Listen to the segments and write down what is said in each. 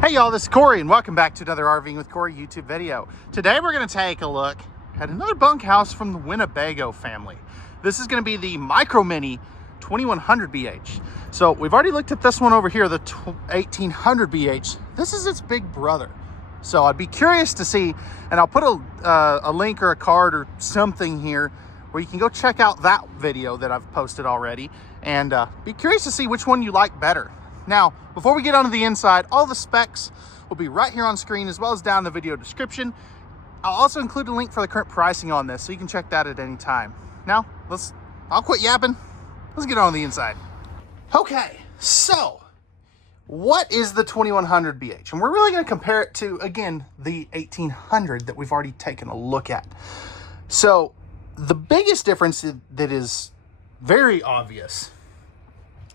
Hey y'all, this is Corey and welcome back to another RVing with Corey YouTube video. Today we're going to take a look at another bunkhouse from the Winnebago family. This is going to be the Micro Minnie 2100BH. So we've already looked at this one over here, the 1800BH. This is its big brother. So I'd be curious to see, and I'll put a link or a card or something here where you can go check out that video that I've posted already and be curious to see which one you like better. Now, before we get onto the inside, all the specs will be right here on screen as well as down in the video description. I'll also include a link for the current pricing on this so you can check that at any time. Now, I'll quit yapping. Let's get on the inside. Okay, so what is the 2100BH? And we're really going to compare it to, again, the 1800 that we've already taken a look at. So the biggest difference that is very obvious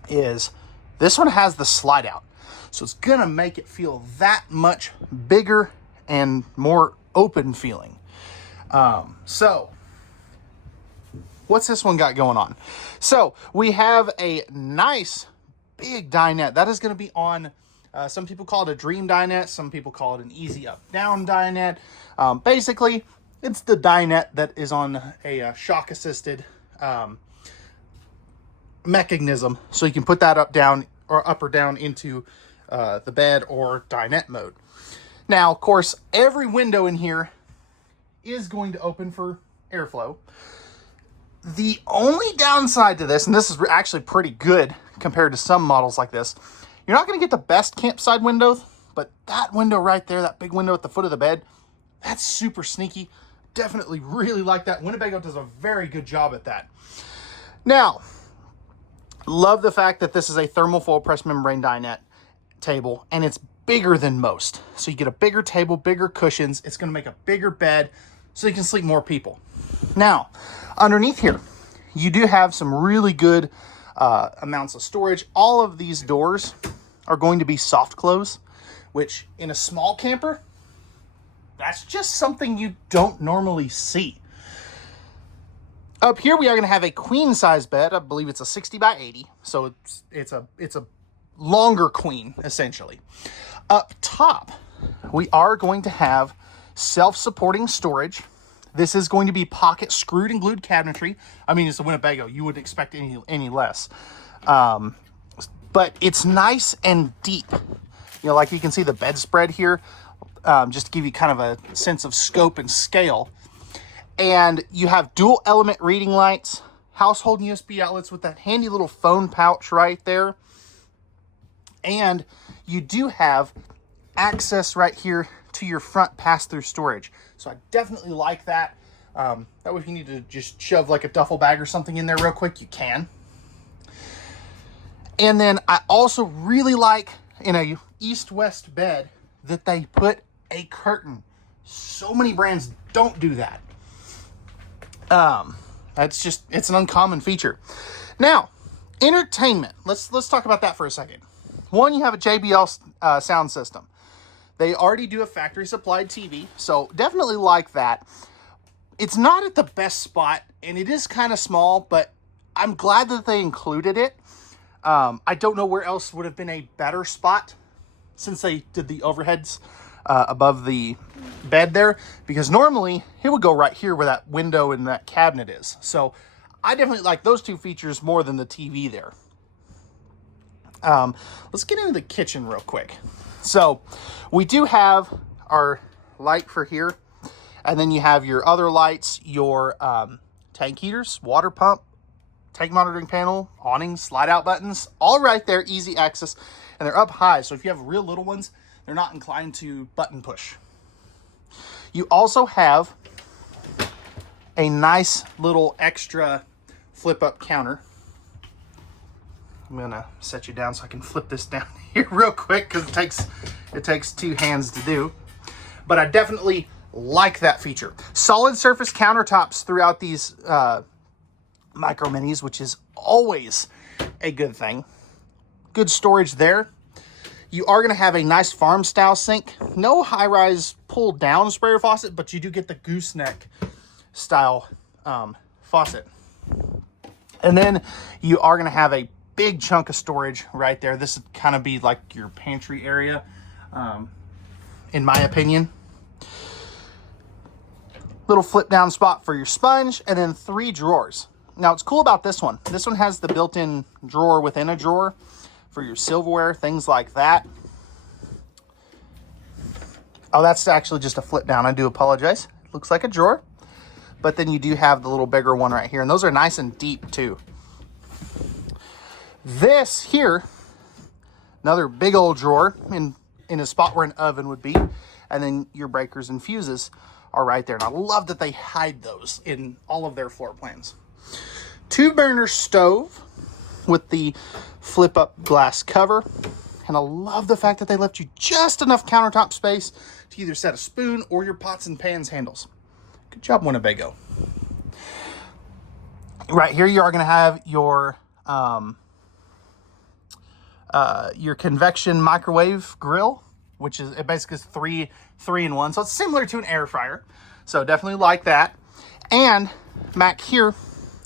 is this one has the slide out. So it's gonna make it feel that much bigger and more open feeling. So what's this one got going on? So we have a nice big dinette. That is gonna be on, some people call it a dream dinette. Some people call it an easy up down dinette. Basically, it's the dinette that is on a shock assisted mechanism. So you can put that up or down into the bed or dinette mode. Now, of course, every window in here is going to open for airflow. The only downside to this, and this is actually pretty good compared to some models like this, you're not going to get the best campside windows, but that window right there, that big window at the foot of the bed, that's super sneaky. Definitely really like that. Winnebago does a very good job at that. Now, love the fact that this is a thermal press membrane dinette table, and it's bigger than most. So you get a bigger table, bigger cushions. It's going to make a bigger bed so you can sleep more people. Now, underneath here, you do have some really good amounts of storage. All of these doors are going to be soft close, which in a small camper, that's just something you don't normally see. Up here, we are going to have a queen size bed. I believe it's a 60 by 80. So it's a longer queen, essentially. Up top, we are going to have self-supporting storage. This is going to be pocket screwed and glued cabinetry. I mean, it's a Winnebago. You wouldn't expect any less. But it's nice and deep. You know, like you can see the bedspread here, just to give you kind of a sense of scope and scale. And you have dual element reading lights, household USB outlets with that handy little phone pouch right there. And you do have access right here to your front pass-through storage. So I definitely like that. That way if you need to just shove like a duffel bag or something in there real quick, you can. And then I also really like in a east-west bed that they put a curtain. So many brands don't do that. It's an uncommon feature. Now, entertainment. Let's talk about that for a second. One, you have a JBL sound system. They already do a factory supplied TV, so definitely like that. It's not at the best spot, and it is kind of small, but I'm glad that they included it. I don't know where else would have been a better spot since they did the overheads above the bed there, because normally it would go right here where that window and that cabinet is. So I definitely like those two features more than the TV there. Let's get into the kitchen real quick. So we do have our light for here, and then you have your other lights, your tank heaters, water pump, tank monitoring panel, awning, slide out buttons, all right there, easy access, and they're up high. So if you have real little ones, they're not inclined to button push. You also have a nice little extra flip-up counter. I'm gonna set you down so I can flip this down here real quick because it takes two hands to do. But I definitely like that feature. Solid surface countertops throughout these Micro Minis, which is always a good thing. Good storage there. You are going to have a nice farm style sink. No high-rise pull down sprayer faucet, but you do get the gooseneck style faucet. And then you are going to have a big chunk of storage right there. This would kind of be like your pantry area. in my opinion. Little flip down spot for your sponge, and then 3 drawers. Now, what's cool about this one has the built-in drawer within a drawer for your silverware, things like that. Oh, that's actually just a flip down. I do apologize. It looks like a drawer, but then you do have the little bigger one right here, and those are nice and deep too. This here, another big old drawer in a spot where an oven would be, and then your breakers and fuses are right there. And I love that they hide those in all of their floor plans. 2-burner stove with the flip up glass cover. And I love the fact that they left you just enough countertop space to either set a spoon or your pots and pans handles. Good job, Winnebago. Right here, you are going to have your convection microwave grill, which is, it basically is three in one. So it's similar to an air fryer. So definitely like that. And back here,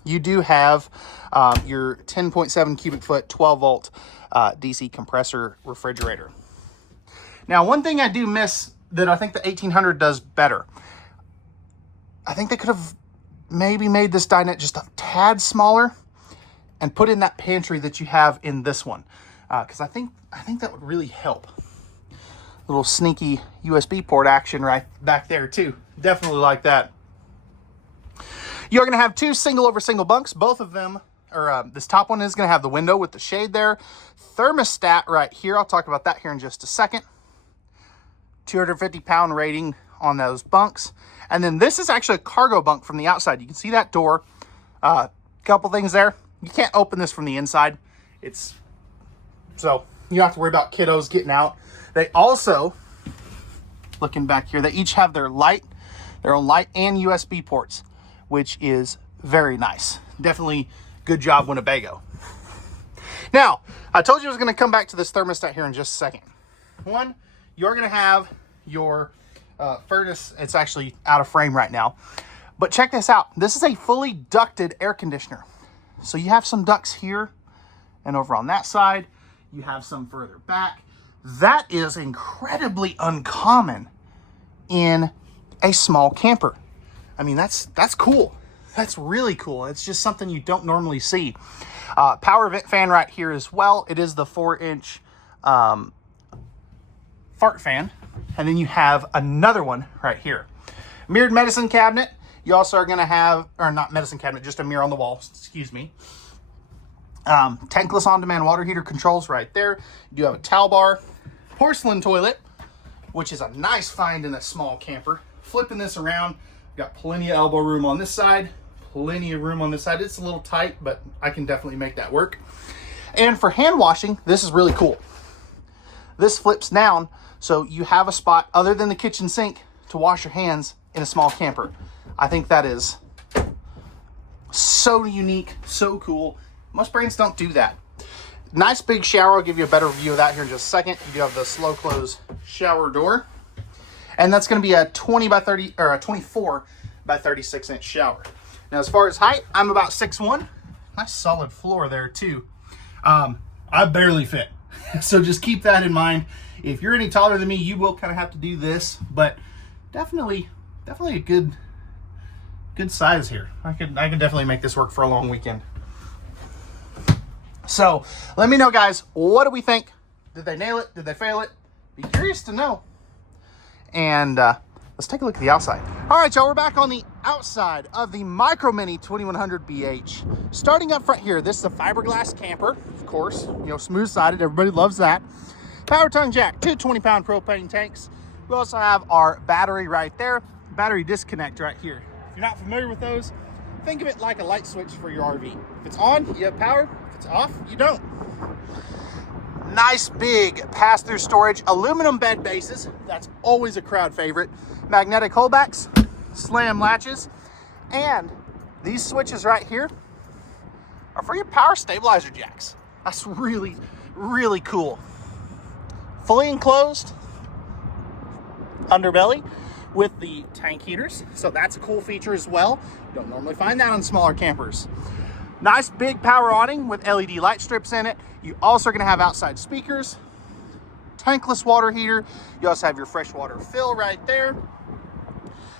you do have your 10.7 cubic foot, 12 volt DC compressor refrigerator. Now, one thing I do miss that I think the 1800 does better, I think they could have maybe made this dinette just a tad smaller and put in that pantry that you have in this one. Because I think that would really help. Little sneaky USB port action right back there too. Definitely like that. You're going to have 2 single over single bunks. Both of them, or this top one is going to have the window with the shade there. Thermostat right here. I'll talk about that here in just a second. 250 pound rating on those bunks. And then this is actually a cargo bunk from the outside. You can see that door. Couple things there. You can't open this from the inside. So you don't have to worry about kiddos getting out. They also, looking back here, they each have their own light and USB ports, which is very nice. Definitely good job, Winnebago. Now, I told you I was going to come back to this thermostat here in just a second. One, you're going to have your furnace. It's actually out of frame right now. But check this out. This is a fully ducted air conditioner. So you have some ducts here and over on that side. You have some further back. That is incredibly uncommon in a small camper. I mean, that's cool. That's really cool. It's just something you don't normally see. Power vent fan right here as well. It is the 4-inch fart fan. And then you have another one right here. Mirrored medicine cabinet. You also are going to have, or not medicine cabinet, just a mirror on the wall, excuse me. Tankless on-demand water heater controls right there. You do have a towel bar. Porcelain toilet, which is a nice find in a small camper. Flipping this around, got plenty of elbow room on this side, plenty of room on this side. It's a little tight, but I can definitely make that work. And for hand washing, this is really cool. This flips down, so you have a spot other than the kitchen sink to wash your hands in a small camper. I think that is so unique, so cool. Most brands don't do that. Nice big shower. I'll give you a better view of that here in just a second. You do have the slow close shower door. And that's going to be a 20 by 30 or a 24 by 36 inch shower. Now, as far as height, I'm about 6'1". Nice solid floor there too. I barely fit. So just keep that in mind. If you're any taller than me, you will kind of have to do this, but definitely a good size here. I could definitely make this work for a long weekend. So let me know, guys, what do we think? Did they nail it? Did they fail it? Be curious to know. And let's take a look at the outside. All right, y'all, we're back on the outside of the Micro Minnie 2100BH. Starting up front here, this is a fiberglass camper, of course, smooth-sided. Everybody loves that. Power tongue jack, 2 20-pound propane tanks. We also have our battery right there, battery disconnect right here. If you're not familiar with those, think of it like a light switch for your RV. If it's on, you have power. If it's off, you don't. Nice big pass-through storage, aluminum bed bases. That's always a crowd favorite. Magnetic holdbacks, slam latches, and these switches right here are for your power stabilizer jacks. That's really, really cool. Fully enclosed underbelly with the tank heaters. So that's a cool feature as well. You don't normally find that on smaller campers. Nice big power awning with LED light strips in it. You also are going to have outside speakers, tankless water heater. You also have your freshwater fill right there.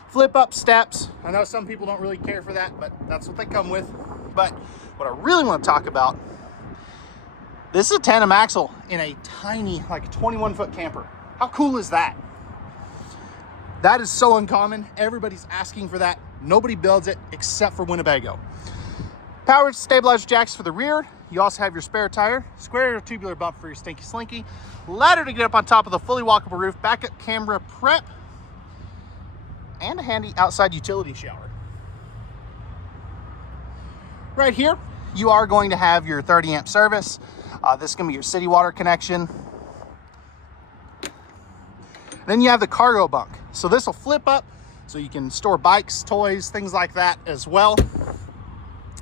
Flip up steps. I know some people don't really care for that, but that's what they come with. But what I really want to talk about, this is a tandem axle in a tiny, like 21-foot camper. How cool is that? That is so uncommon. Everybody's asking for that. Nobody builds it except for Winnebago. Power stabilizer jacks for the rear. You also have your spare tire, square tubular bump for your stinky slinky, ladder to get up on top of the fully walkable roof, backup camera prep, and a handy outside utility shower. Right here, you are going to have your 30 amp service. This is going to be your city water connection. Then you have the cargo bunk. So this will flip up so you can store bikes, toys, things like that as well.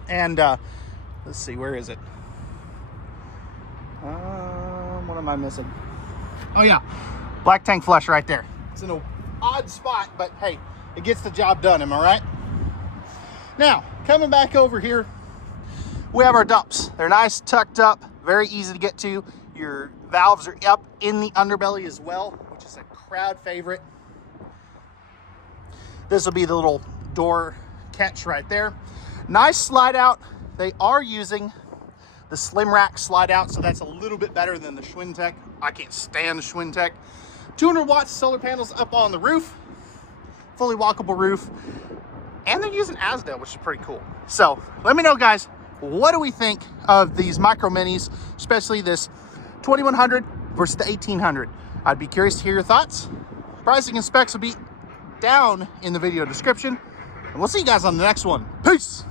And let's see, where is it? What am I missing? Oh yeah, black tank flush right there. It's in an odd spot, but hey, it gets the job done, am I right? Now, coming back over here, we have our dumps. They're nice, tucked up, very easy to get to. Your valves are up in the underbelly as well, which is a crowd favorite. This will be the little door catch right there. Nice slide out. They are using the Slim Rack slide out, so that's a little bit better than the Schwintek. I can't stand the Schwintek. 200 watts solar panels up on the roof, fully walkable roof, and they're using Asda, which is pretty cool. So let me know, guys, what do we think of these Micro Minis, especially this 2100 versus the 1800? I'd be curious to hear your thoughts. Pricing and specs will be down in the video description, and we'll see you guys on the next one. Peace.